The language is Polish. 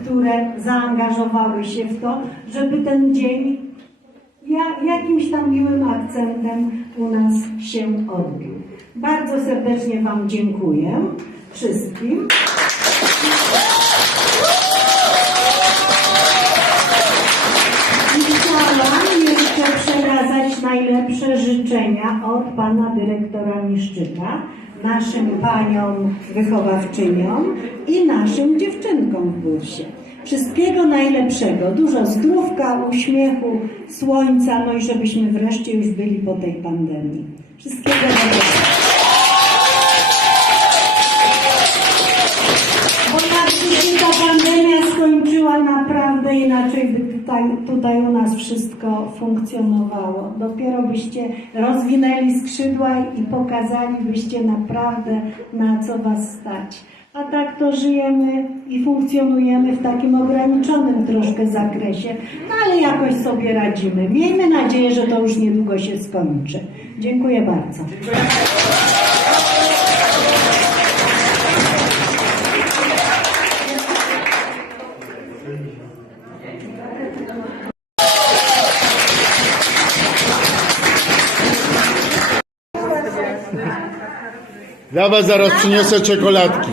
które zaangażowały się w to, żeby ten dzień ja, jakimś tam miłym akcentem u nas się odbił. Bardzo serdecznie Wam dziękuję wszystkim. Najlepsze życzenia od pana dyrektora Miszczyka, naszym paniom wychowawczyniom i naszym dziewczynkom w bursie. Wszystkiego najlepszego, dużo zdrówka, uśmiechu, słońca, no i żebyśmy wreszcie już byli po tej pandemii. Wszystkiego dobrego. Inaczej by tutaj, tutaj u nas wszystko funkcjonowało. Dopiero byście rozwinęli skrzydła i pokazalibyście naprawdę na co was stać. A tak to żyjemy i funkcjonujemy w takim ograniczonym troszkę zakresie, no ale jakoś sobie radzimy. Miejmy nadzieję, że to już niedługo się skończy. Dziękuję bardzo. Dla was zaraz przyniosę czekoladki.